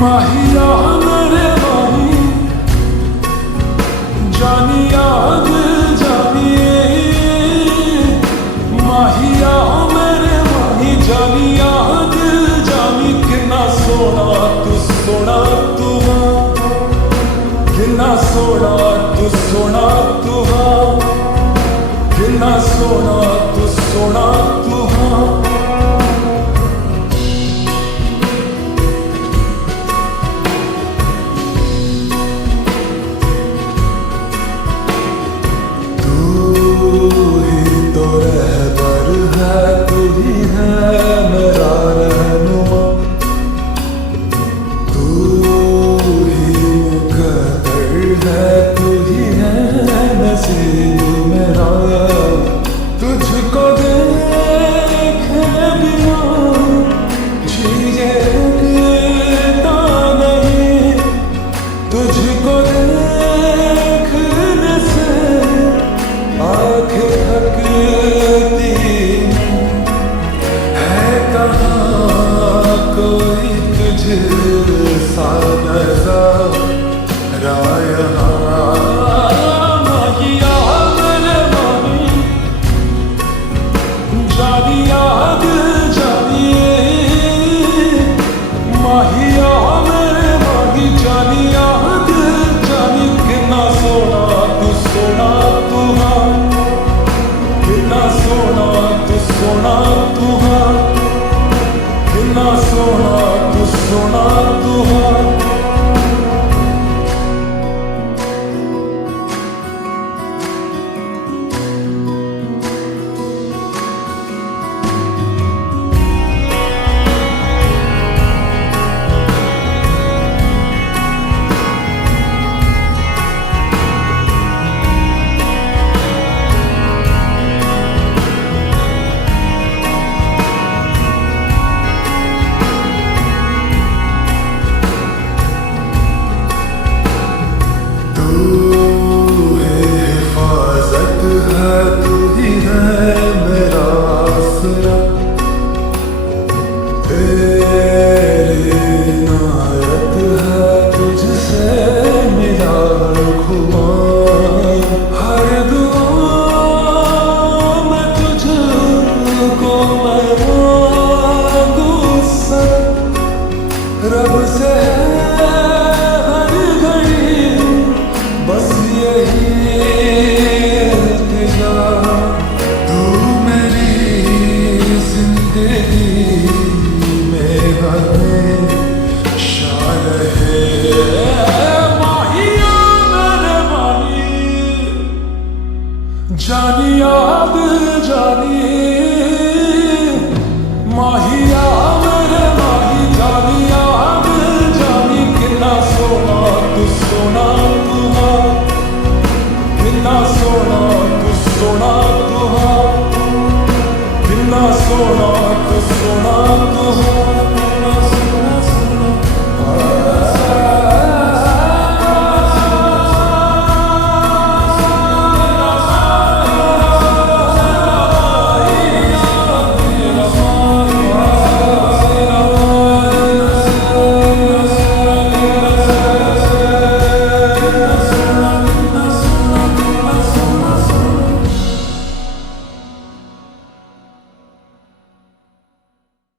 माहिया मेरे माही जानिया दिल जानिए, माहिया मेरे माही जानिया दिल जानी। कितना सोना तू सोना तू कितना सोना तू सोना तू कितना सोना तू सोना तू तुझको देखे बिना जिए लगता नहीं, तुझको देखने से आंखें थकती है। कहाँ कोई तुझ सा नज़ारा यहाँ। जानिया दिल जानिए, माहिया मेरे माही जानिया दिल जानी। कितना सोना तू सोना तू कितना सोना तू सोना तू कितना सोना तू सोना तू रब से हर घड़ी बस यही इल्तिजा। तू मेरी जिंदगी में